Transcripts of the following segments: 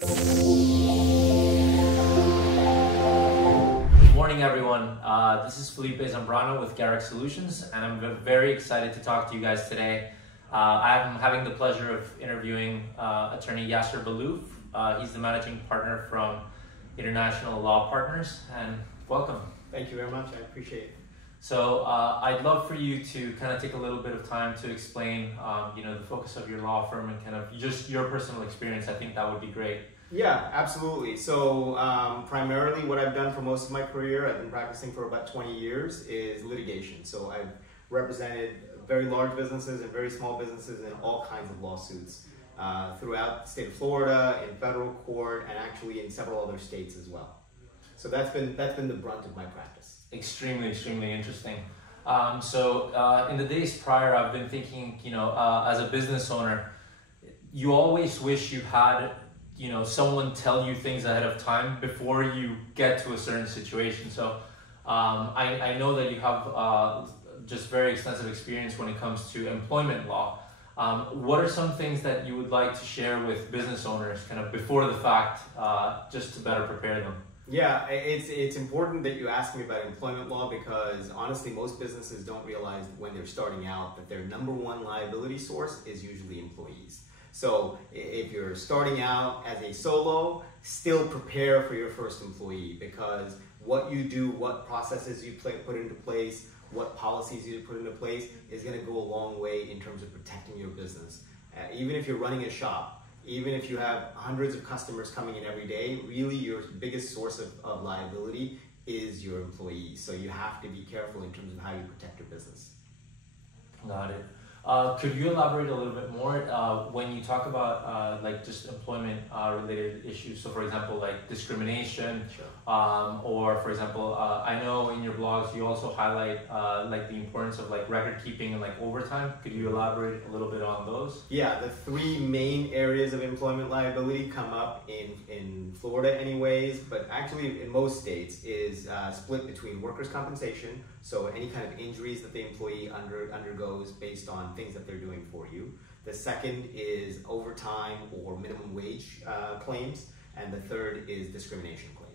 Good morning, everyone. This is Felipe Zambrano with Garrick Solutions, and I'm very excited to talk to you guys today. I'm having the pleasure of interviewing Attorney Yasir Billoo. He's the managing partner from International Law Partners, and welcome. Thank you very much. I appreciate it. So I'd love for you to kind of take a little bit of time to explain, the focus of your law firm and kind of just your personal experience. I think that would be great. Yeah, absolutely. So primarily what I've done for most of my career, I've been practicing for about 20 years, is litigation. So I've represented very large businesses and very small businesses in all kinds of lawsuits throughout the state of Florida, in federal court, and actually in several other states as well. So that's been the brunt of my practice. Extremely interesting. So in the days prior, I've been thinking, as a business owner, you always wish you had someone tell you things ahead of time before you get to a certain situation. So I know that you have just very extensive experience when it comes to employment law. What are some things that you would like to share with business owners kind of before the fact, just to better prepare them? Yeah, it's important that you ask me about employment law because honestly, most businesses don't realize when they're starting out that their number one liability source is usually employees. So if you're starting out as a solo, still prepare for your first employee because what you do, what processes you put into place, what policies you put into place is going to go a long way in terms of protecting your business. Even if you're running a shop, even if you have hundreds of customers coming in every day, really your biggest source of liability is your employees. So you have to be careful in terms of how you protect your business. Got it. Could you elaborate a little bit more when you talk about just employment related issues? So for example, like discrimination, Sure. Or for example, I know in your blogs you also highlight the importance of record keeping and overtime. Could you elaborate a little bit on those? Yeah, the three main areas of employment liability come up in Florida anyways, but actually in most states is split between workers' compensation, so any kind of injuries that the employee undergoes based on things that they're doing for you. The second is overtime or minimum wage claims, and the third is discrimination claims.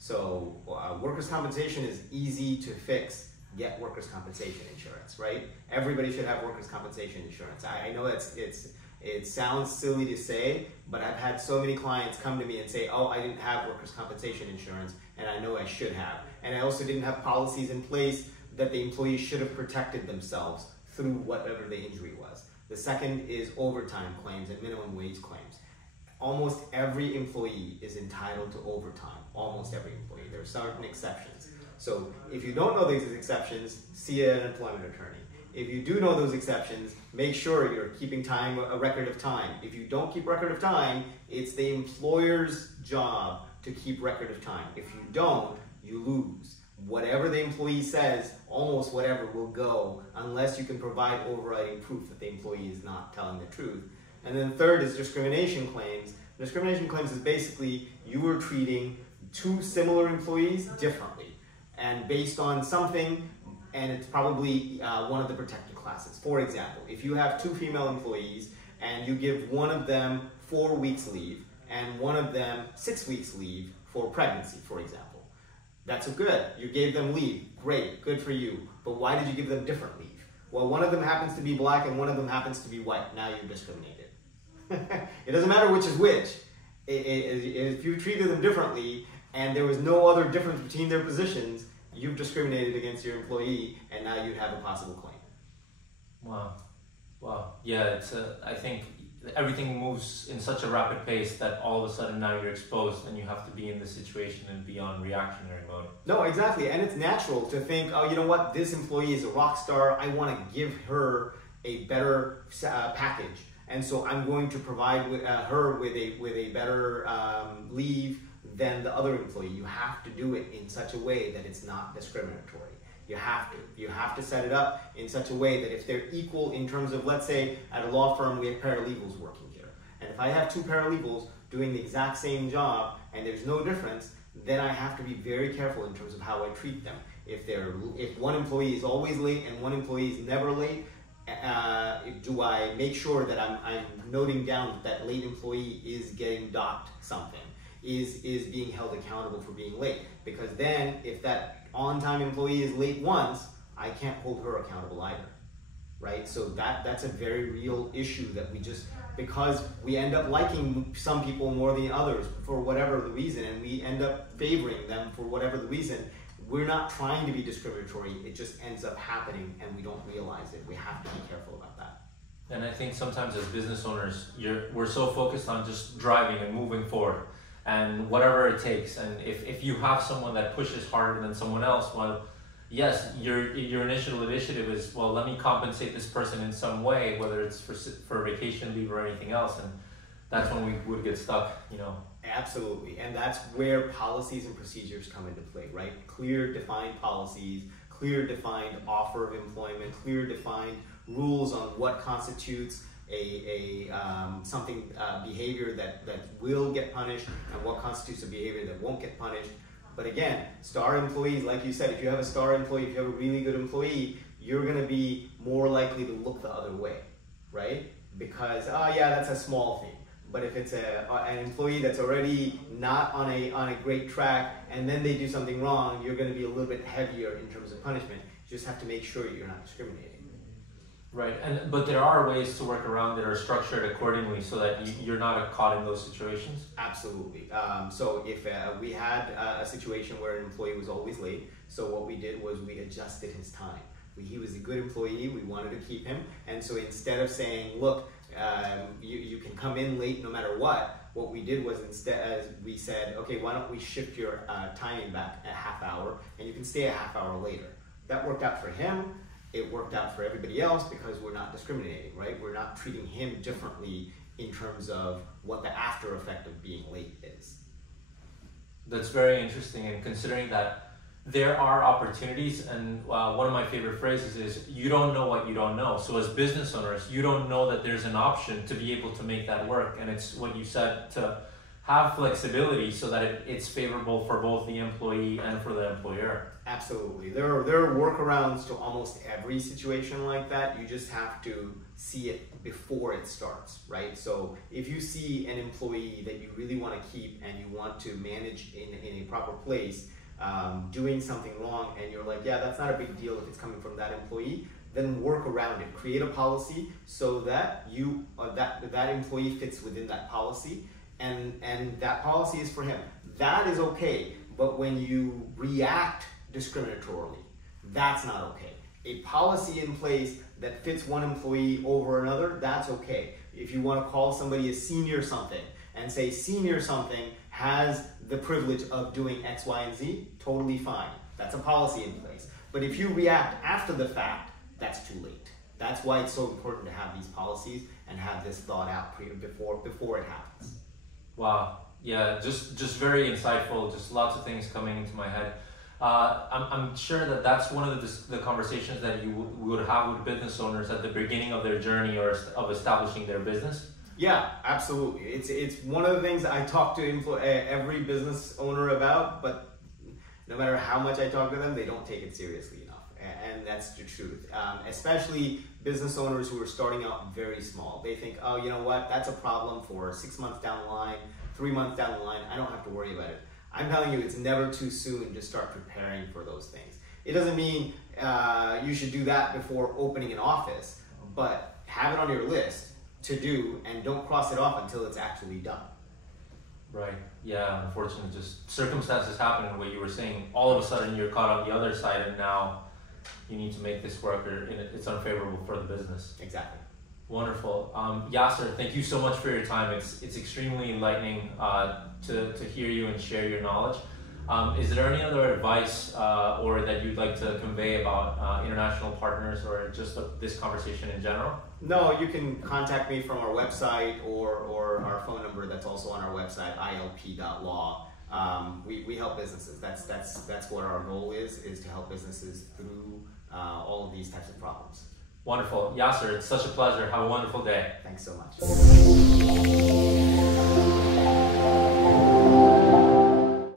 So workers' compensation is easy to fix. Get workers' compensation insurance, right? Everybody should have workers' compensation insurance. I know it sounds silly to say, but I've had so many clients come to me and say, oh, I didn't have workers' compensation insurance, and I know I should have. And I also didn't have policies in place that the employees should have protected themselves through whatever the injury was. The second is overtime claims and minimum wage claims. Almost every employee is entitled to overtime. Almost every employee. There are certain exceptions. So if you don't know these exceptions, see an employment attorney. If you do know those exceptions, make sure you're keeping a record of time. If you don't keep record of time, it's the employer's job to keep record of time. If you don't, you lose. Whatever the employee says, almost whatever will go unless you can provide overriding proof that the employee is not telling the truth. And then third is discrimination claims. Discrimination claims is basically you are treating two similar employees differently and based on something, and it's probably one of the protected classes. For example, if you have two female employees and you give one of them 4 weeks leave and one of them 6 weeks leave for pregnancy, for example. That's good. You gave them leave. Great. Good for you. But why did you give them different leave? Well, one of them happens to be black and one of them happens to be white. Now you've discriminated. It doesn't matter which is which. If you treated them differently and there was no other difference between their positions, you've discriminated against your employee and now you have a possible claim. Wow. Yeah, I think everything moves in such a rapid pace that all of a sudden now you're exposed and you have to be in this situation and be on reactionary mode. No, exactly. And it's natural to think, oh, you know what? This employee is a rock star. I want to give her a better package. And so I'm going to provide her with a better leave than the other employee. You have to do it in such a way that it's not discriminatory. You have to set it up in such a way that if they're equal in terms of, let's say at a law firm we have paralegals working here, and if I have two paralegals doing the exact same job and there's no difference, then I have to be very careful in terms of how I treat them. If one employee is always late and one employee is never late, do I make sure that I'm noting down that late employee is getting docked something, is being held accountable for being late? Because then if that on-time employee is late once, I can't hold her accountable either, right? So that's a very real issue that we just, because we end up liking some people more than others for whatever the reason, and we end up favoring them for whatever the reason, we're not trying to be discriminatory, it just ends up happening and we don't realize it. We have to be careful about that. And I think sometimes as business owners, we're so focused on just driving and moving forward and whatever it takes. And if you have someone that pushes harder than someone else, well, yes, your initial initiative is, well, let me compensate this person in some way, whether it's for vacation leave or anything else. And that's when we would get stuck, you know. Absolutely, and that's where policies and procedures come into play, right? Clear, defined policies, clear, defined offer of employment, clear, defined rules on what constitutes behavior that will get punished and what constitutes a behavior that won't get punished. But again, star employees, like you said, if you have a star employee, if you have a really good employee, you're going to be more likely to look the other way, right? Because, oh yeah, that's a small thing. But if it's an employee that's already not on a great track and then they do something wrong, you're going to be a little bit heavier in terms of punishment. You just have to make sure you're not discriminating. Right, but there are ways to work around that are structured accordingly so that you're not caught in those situations? Absolutely. So if we had a situation where an employee was always late, so what we did was we adjusted his time. He was a good employee, we wanted to keep him, and so instead of saying, look, you can come in late no matter what we did was instead we said, okay, why don't we shift your timing back a half hour and you can stay a half hour later. That worked out for him, it worked out for everybody else because we're not discriminating, right? We're not treating him differently in terms of what the after effect of being late is. That's very interesting, and considering that there are opportunities, and one of my favorite phrases is, you don't know what you don't know. So as business owners, you don't know that there's an option to be able to make that work. And it's what you said, to have flexibility so that it's favorable for both the employee and for the employer. Absolutely. There are workarounds to almost every situation like that. You just have to see it before it starts, right? So if you see an employee that you really want to keep and you want to manage in a proper place, doing something wrong, and you're like, yeah, that's not a big deal if it's coming from that employee, then work around it. Create a policy so that that employee fits within that policy, and that policy is for him. That is okay, but when you react discriminatorily, that's not okay. A policy in place that fits one employee over another, that's okay. If you want to call somebody a senior something and say senior something has the privilege of doing X, Y, and Z, totally fine. That's a policy in place. But if you react after the fact, that's too late. That's why it's so important to have these policies and have this thought out before it happens. Wow, yeah, just very insightful, just lots of things coming into my head. I'm sure that's one of the conversations that you would have with business owners at the beginning of their journey or of establishing their business. Yeah, absolutely. It's one of the things I talk to every business owner about, but no matter how much I talk to them, they don't take it seriously enough. And that's the truth. Especially business owners who are starting out very small. They think, oh, you know what, that's a problem for 6 months down the line, 3 months down the line, I don't have to worry about it. I'm telling you, it's never too soon to start preparing for those things. It doesn't mean you should do that before opening an office, but have it on your list to do, and don't cross it off until it's actually done. Right. Yeah, unfortunately, just circumstances happen, and what you were saying, all of a sudden you're caught on the other side, and now you need to make this work, or it's unfavorable for the business. Exactly. Wonderful. Yasir, thank you so much for your time. It's extremely enlightening to hear you and share your knowledge. Is there any other advice or that you'd like to convey about international partners, or just this conversation in general? No, you can contact me from our website or our phone number that's also on our website, ilp.law. We help businesses. That's what our goal is to help businesses through all of these types of problems. Wonderful. Yasir, it's such a pleasure. Have a wonderful day. Thanks so much.